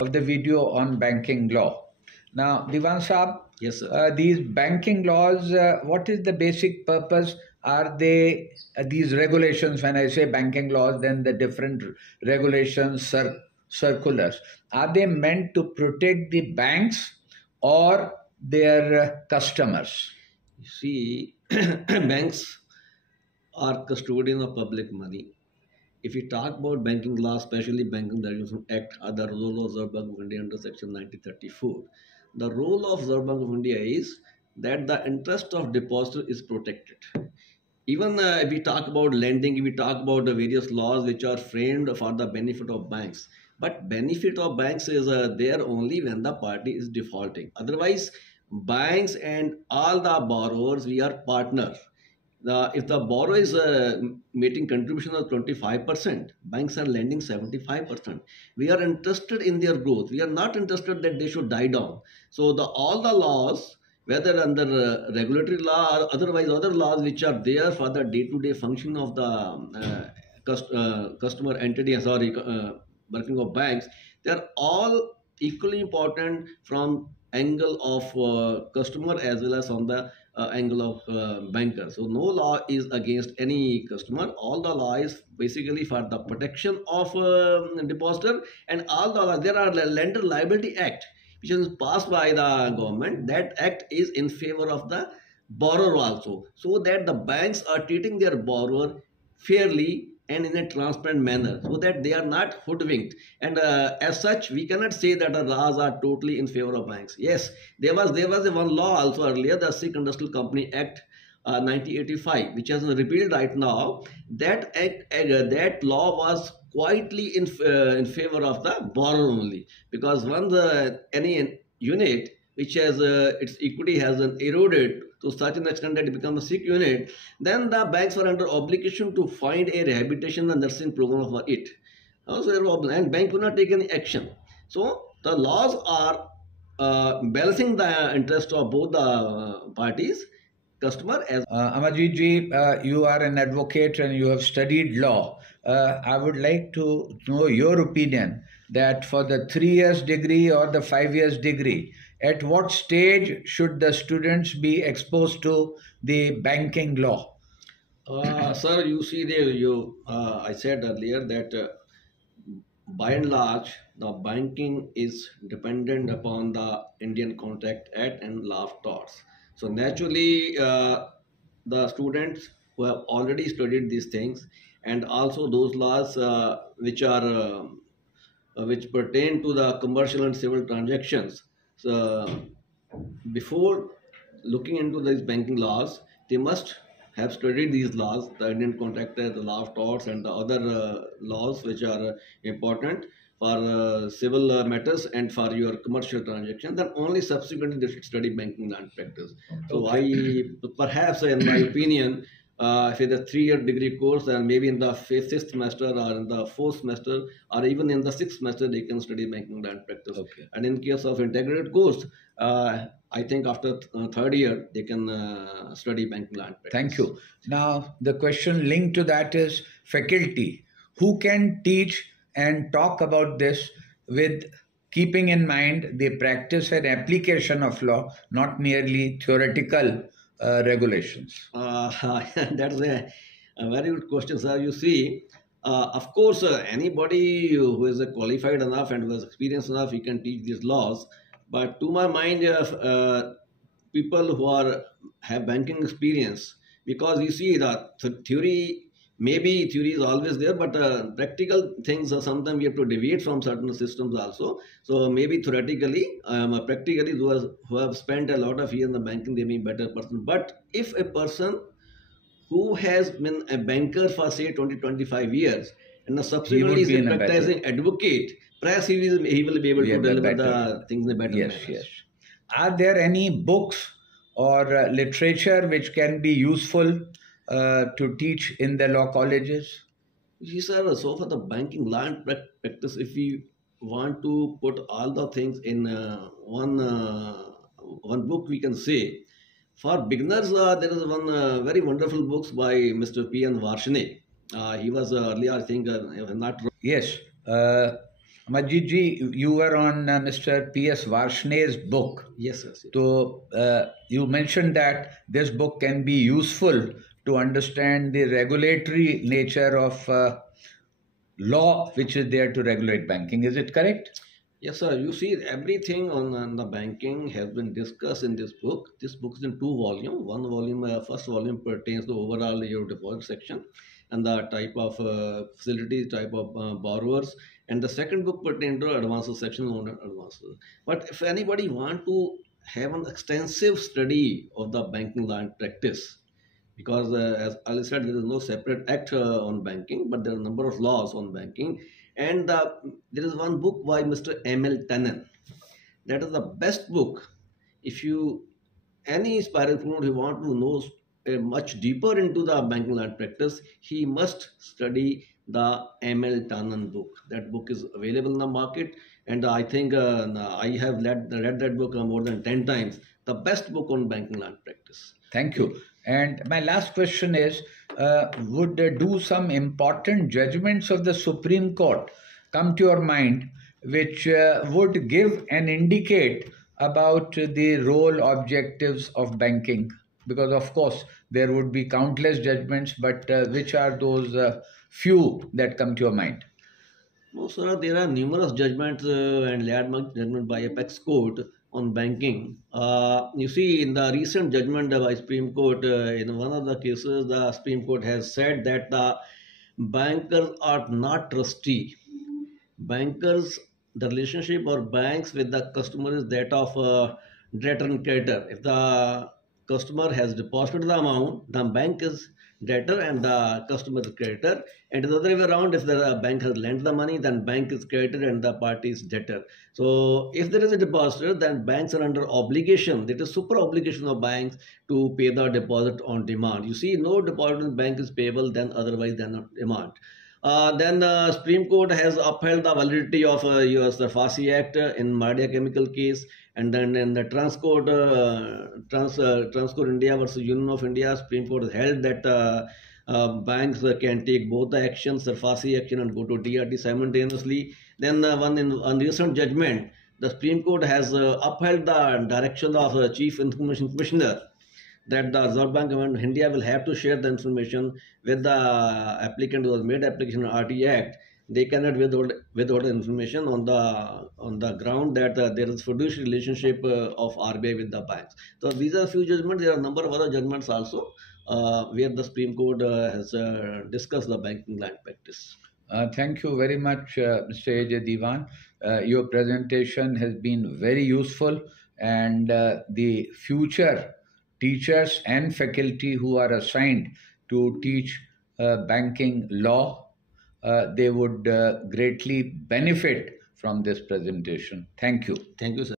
of the video on banking law. Now, Diwan Saab, Yes, sir. these banking laws, what is the basic purpose? Are they these regulations? When I say banking laws, then the different regulations, circulars, are they meant to protect the banks or their customers? You see, banks are custodian of public money. If we talk about banking law, especially Banking Regulation Act, or the role of Reserve Bank of India under Section 1934, the role of Reserve Bank of India is that the interest of depositor is protected. Even if we talk about lending, if we talk about the various laws which are framed for the benefit of banks, but benefit of banks is there only when the party is defaulting. Otherwise, banks and all the borrowers, we are partner. If the borrower is making contribution of 25%, banks are lending 75%. We are interested in their growth. We are not interested that they should die down. So all the laws, whether under regulatory law or otherwise other laws which are there for the day-to-day function of the customer entity, working of banks, they are all equally important from angle of customer as well as on the angle of banker. So no law is against any customer. All the law is basically for the protection of depositor, and all the law, there are Lender Liability Act which is passed by the government. That act is in favor of the borrower also, so that the banks are treating their borrower fairly and in a transparent manner, so that they are not hoodwinked. And as such, we cannot say that the laws are totally in favor of banks. Yes, there was a one law also earlier, the Sikh Industrial Company Act 1985, which has been repealed right now. That act, that law was quietly in favor of the borrower only, because once any unit which has its equity has eroded to such an extent that it becomes a sick unit, then the banks were under obligation to find a rehabilitation and nursing program for it. And bank could not take any action. So the laws are balancing the interest of both the parties, customer as. Amarjit ji, you are an advocate and you have studied law. I would like to know your opinion that for the 3 years degree or the 5 years degree, at what stage should the students be exposed to the banking law? Sir, you see, I said earlier that by and large, the banking is dependent upon the Indian Contract Act and law of torts. So naturally, the students who have already studied these things, and also those laws which are which pertain to the commercial and civil transactions. So before looking into these banking laws, they must have studied these laws, the Indian Contract Act, the law of torts, and the other laws which are important for civil matters and for your commercial transactions. Then only subsequently they should study banking law and practice. So perhaps in my opinion, if it's a 3-year degree course, then maybe in the 5th semester or in the 4th semester or even in the 6th semester they can study banking law and practice. Okay. And in case of integrated course, I think after 3rd year they can study banking law and practice. Thank you. Now the question linked to that is faculty. Who can teach and talk about this with keeping in mind the practice and application of law, not merely theoretical regulations? That's a very good question, sir. You see, of course, anybody who is qualified enough and who has experience enough, he can teach these laws. But to my mind, people who have banking experience, because you see that theory, maybe theory is always there, but practical things are sometimes we have to deviate from certain systems also. So maybe theoretically, practically, who have spent a lot of years in the banking, they may be a better person. But if a person who has been a banker for say 20-25 years and subsequently is a practicing advocate, perhaps he will be able to deliver the things in a better manner. Yes. Are there any books or literature which can be useful to teach in the law colleges? Yes, sir. So for the banking law and practice, if we want to put all the things in one book, we can say. For beginners, there is one very wonderful books by Mr. P. N. Varshane. He was earlier, I think, not wrong. Yes. Majid ji, you were on Mr. P.S. Varshne's book. Yes, yes, yes. So you mentioned that this book can be useful to understand the regulatory nature of law which is there to regulate banking. Is it correct? Yes, sir. You see, everything on the banking has been discussed in this book. This book is in two volumes. One volume, first volume pertains to overall your deposit section and the type of facilities, type of borrowers, and the second book pertains to advances section on advances. But if anybody want to have an extensive study of the banking law and practice, because as Ali said, there is no separate act on banking, but there are a number of laws on banking. And there is one book by Mr. M.L. Tannen. That is the best book. If you, any aspiring student who want to know much deeper into the banking law and practice, he must study the M.L. Tannen book. That book is available in the market, and I think I have read that book more than 10 times. The best book on banking law and practice. Thank you. And my last question is, would do some important judgments of the Supreme Court come to your mind which would give and indicate about the role objectives of banking? Because of course there would be countless judgments, but which are those few that come to your mind? No, sir, there are numerous judgments and landmark judgment by Apex Court on banking. You see, in the recent judgment by Supreme Court, in one of the cases, the Supreme Court has said that the bankers are not trustee. Bankers, the relationship or banks with the customer is that of debtor and creditor. If the customer has deposited the amount, the bank is debtor and the customer is creditor. And the other way around, if the bank has lent the money, then bank is creditor and the party is debtor. So if there is a depositor, then banks are under obligation. That is super obligation of banks to pay the deposit on demand. You see, no deposit in bank is payable then otherwise than on demand. Then the Supreme Court has upheld the validity of US SAFAESI Act in Mardia chemical case, and then in the Transcode India versus Union of India, Supreme Court has held that banks can take both the actions, SAFAESI action and go to DRT simultaneously. Then one recent judgment, the Supreme Court has upheld the direction of Chief Information Commissioner that the Reserve Bank of India will have to share the information with the applicant who has made application on RT Act. They cannot withhold the information on the ground that there is fiduciary relationship of RBI with the banks. So these are a few judgments. There are a number of other judgments also where the Supreme Court has discussed the banking law and practice. Thank you very much, Mr. A.J. Dewan. Your presentation has been very useful, and the future teachers and faculty who are assigned to teach banking law, they would greatly benefit from this presentation. Thank you. Thank you, sir.